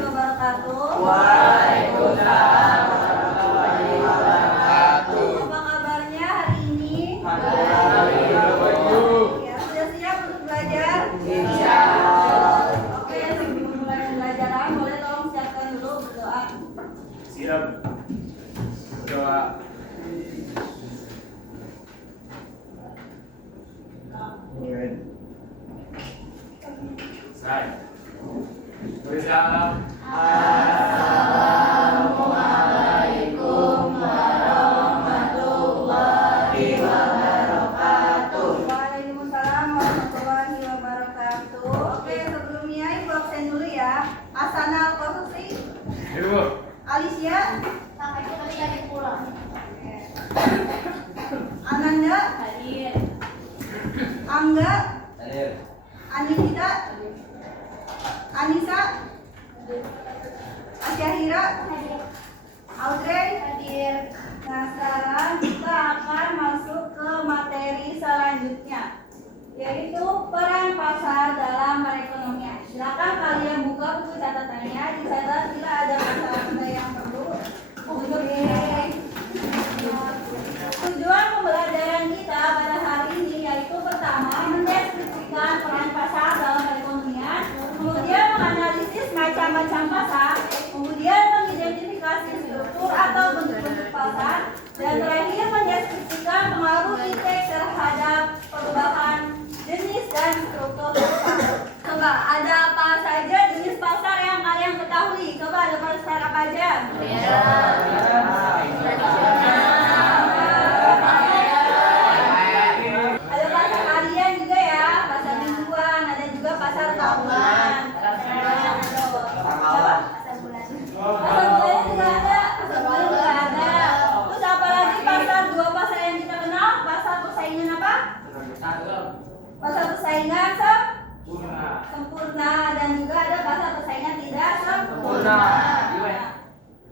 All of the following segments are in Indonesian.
wabarakatuh. Waalaikumsalam warahmatullahi wabarakatuh. Apa kabarnya hari ini? Alhamdulillah. Ya, sudah siap untuk belajar? Insyaallah. Oke, sebelum mulai pembelajaran, boleh tolong siapkan dulu berdoa. Siap. Berdoa. Saya. Waalaikumsalam. Assalamualaikum warahmatullahi wabarakatuh. Waalaikumsalam warahmatullahi wabarakatuh. Oke, sebelumnya ibu absen dulu ya. Asana Al-Qasusi, Ibu. Alicia, Sampai kita lagi pulang. Ananda, Hadir. Angga, Hadir. Anindita, Anissa, Asyahira, Audrey. Hadir. Nah, sekarang kita akan masuk ke materi selanjutnya, yaitu peran pasar dalam perekonomian. Silakan kalian buka buku catatannya, dicatat bila ada masalah yang perlu untuk tujuan pembelajaran kita pada hari ini yaitu pertama mendeskripsikan peran pasar dalam perekonomian, kemudian menganalisis macam-macam pasar, kemudian mengidentifikasi struktur atau bentuk-bentuk pasar, dan terakhir mendeskripsikan pengaruh indeks terhadap perubahan jenis dan struktur pasar. Coba ada apa saja jenis pasar yang kalian ketahui? Coba ada pasar apa aja? Ada pasar harian juga ya, pasar mingguan, ada juga pasar tahunan. Pasar bulan juga ada, pasar bulan juga ada. Terus apa lagi pasar, dua pasar yang kita kenal, pasar persaingan apa? Pasar persaingan sempurna, dan juga ada pasar persaingan tidak sempurna.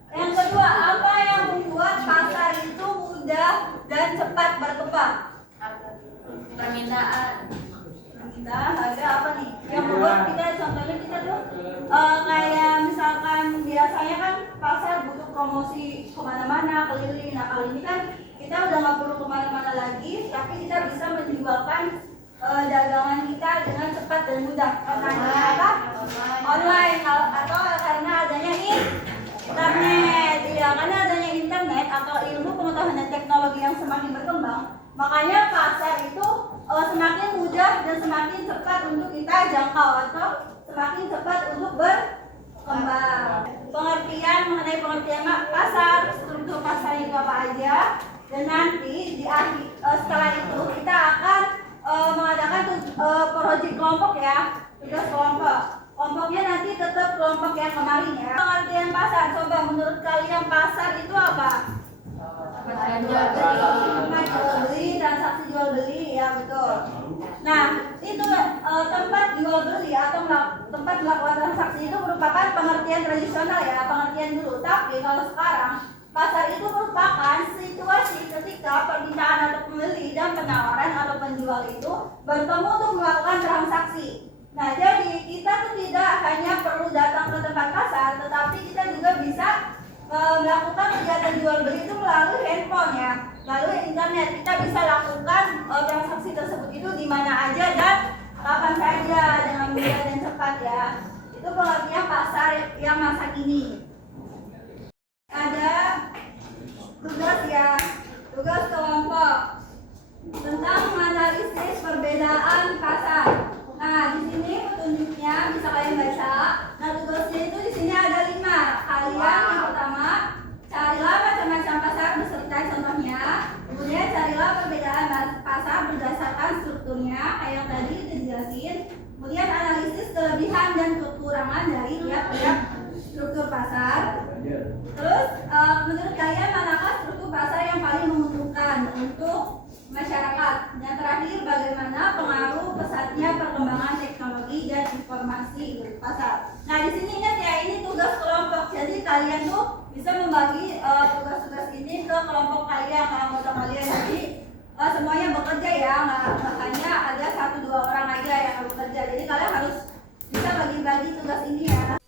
Yang kedua, apa yang membuat pasar itu mudah dan cepat berkembang? Permintaan. Permintaan, harga apa nih? Yang membuat kita, contohnya kita tuh kayak misalkan biasanya kan pasar butuh promosi kemana-mana, keliling. Nah, kali ini kan kita udah nggak perlu kemana-mana lagi, tapi kita bisa menjualkan dagangan kita dengan cepat dan mudah. Karena apa? Online atau karena adanya internet. Ya, karena adanya internet atau ilmu pengetahuan dan teknologi yang semakin berkembang, makanya pasar itu semakin mudah dan semakin cepat untuk kita jangkau atau semakin cepat untuk berkembang. Pengertian mengenai pengertian pasar, struktur pasar itu apa aja, dan nanti di akhir setelah itu kita akan mengadakan proyek kelompok ya, tugas kelompok. Kelompoknya nanti tetap kelompok yang kemarin ya. Pengertian pasar, coba menurut kalian pasar itu apa? Tempat jual beli, transaksi jual beli, ya betul. Nah, itu tempat jual beli atau tempat melakukan transaksi itu merupakan pengertian tradisional ya, pengertian dulu. Tapi kalau sekarang pasar itu merupakan situasi ketika permintaan atau pembeli dan penawaran atau penjual itu bertemu untuk melakukan transaksi. Nah, jadi kita tuh tidak hanya perlu datang ke tempat pasar, tetapi kita juga bisa melakukan kegiatan jual beli itu melalui handphone ya, melalui internet. Kita bisa lakukan transaksi tersebut itu di mana aja dan kapan saja dengan mudah dan cepat ya. Itu pengertian pasar yang masa kini. Ada tugas ya, tugas kelompok tentang menganalisis perbedaan pasar. Nah, di sini petunjuknya bisa kalian baca. Nah, tugasnya itu di sini ada 5. Kalian yang pertama, carilah macam-macam pasar beserta contohnya. Kemudian carilah perbedaan pasar berdasarkan strukturnya, kayak yang tadi itu dijelasin. Kemudian analisis kelebihan dan kekurangan dari tiap-tiap struktur pasar. Terus menurut kalian manakah struktur pasar yang paling menguntungkan untuk masyarakat? Yang terakhir, bagaimana pengaruh pesatnya perkembangan teknologi dan informasi di pasar. Nah, di sini ingat ya, ini tugas kelompok. Jadi kalian tuh bisa membagi tugas-tugas ini ke kelompok kalian, ke anggota kalian. Jadi semuanya bekerja ya, nggak hanya ada 1-2 orang aja yang bekerja. Jadi kalian harus bisa bagi-bagi tugas ini ya.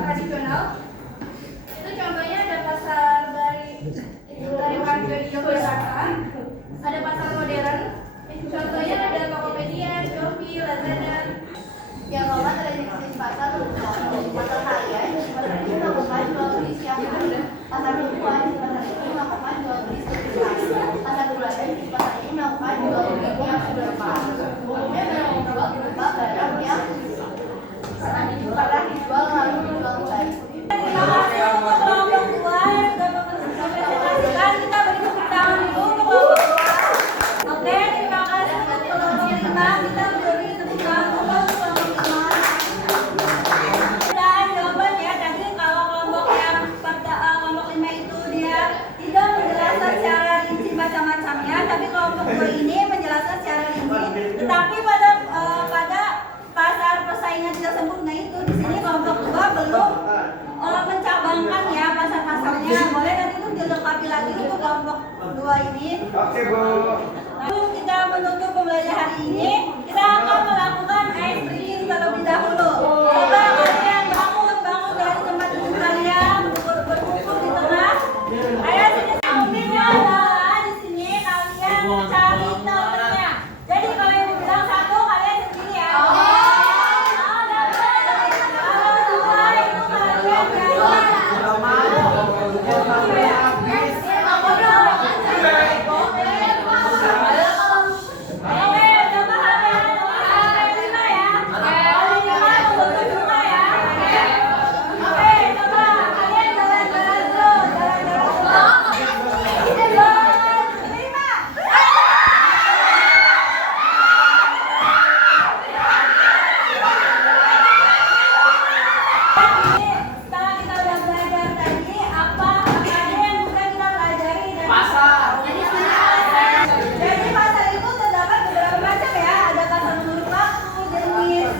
tradisional. Itu contohnya ada pasar dari warga di Yogyakarta, ada pasar modern. Contohnya ada Tokopedia, Shopee, Lazada. Yang keempat ada jenis pasar pasar harian, pasar ini melakukan jual beli siang hari. Pasar mingguan, pasar ini melakukan jual beli setiap hari. Pasar bulanan, pasar ini melakukan jual beli yang beberapa. Umumnya barang dijual berupa barang yang pernah dijual lalu dijual kembali. Terima kasih untuk kelompok 2 yang sudah mempresentasikan. Kita beri tepuk tangan dulu untuk kelompok 2. Oke, terima kasih untuk kelompok 5. Kita beri tepuk tangan dulu untuk kelompok 5. Dan jawabannya tadi kalau kelompok yang kelompok 5 itu dia tidak menjelaskan secara rinci macam-macamnya, tapi kelompok 2 ini menjelaskan secara rinci. Tetapi pada pasar persaingan tidak sempurna itu di sini kelompok 2 belum mencabangkan ya pasar-pasarnya. Boleh nanti itu dilengkapi lagi untuk kelompok 2 ini. Oke, Bu. Lalu kita menutup pembelajaran hari ini, kita akan melakukan ice breaking terlebih dahulu. Coba kalian bangun dari tempat duduk kalian, berkumpul di tengah. Ayo sini sampingnya adalah di sini kalian cari temennya. Jadi kalau ibu bilang 1, kalian sendiri ya. Setelah kita udah belajar tadi, apa ada yang bukan kita pelajari dari pasar? Jadi pasar itu terdapat beberapa macam ya. Ada pasar menurut waktu, jenis,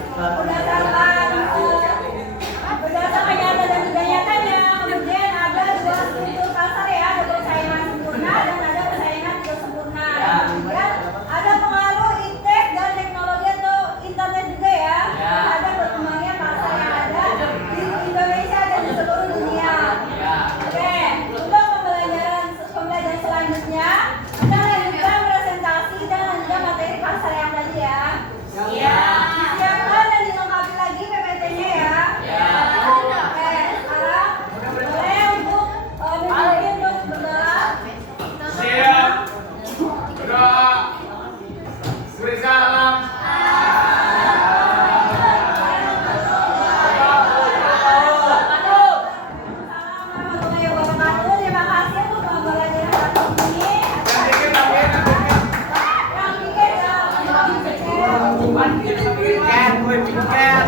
berdasarkan nyata dan tidak nyatanya. Kemudian ada 2 struktur pasar ya, ada persaingan sempurna dan ada persaingan tidak sempurna. Kemudian ada pengaruh iptek dan teknologi atau internet juga ya. Ada perkembangan pasar yang ada di Indonesia dan di seluruh dunia. Oke, untuk pembelajaran selanjutnya kita lanjutkan presentasi dan lanjutkan materi pasar yang tadi ya. Siapkan dan dilengkapi lagi PPT-nya ya. Oke, sekarang boleh untuk memimpin untuk berdoa. Siap. Berdoa. Beri salam. Assalamualaikum warahmatullahi wabarakatuh. Terima kasih untuk pembelajaran hari ini. Yang bikin Bukan, kita bikin kan, gue bikin kan.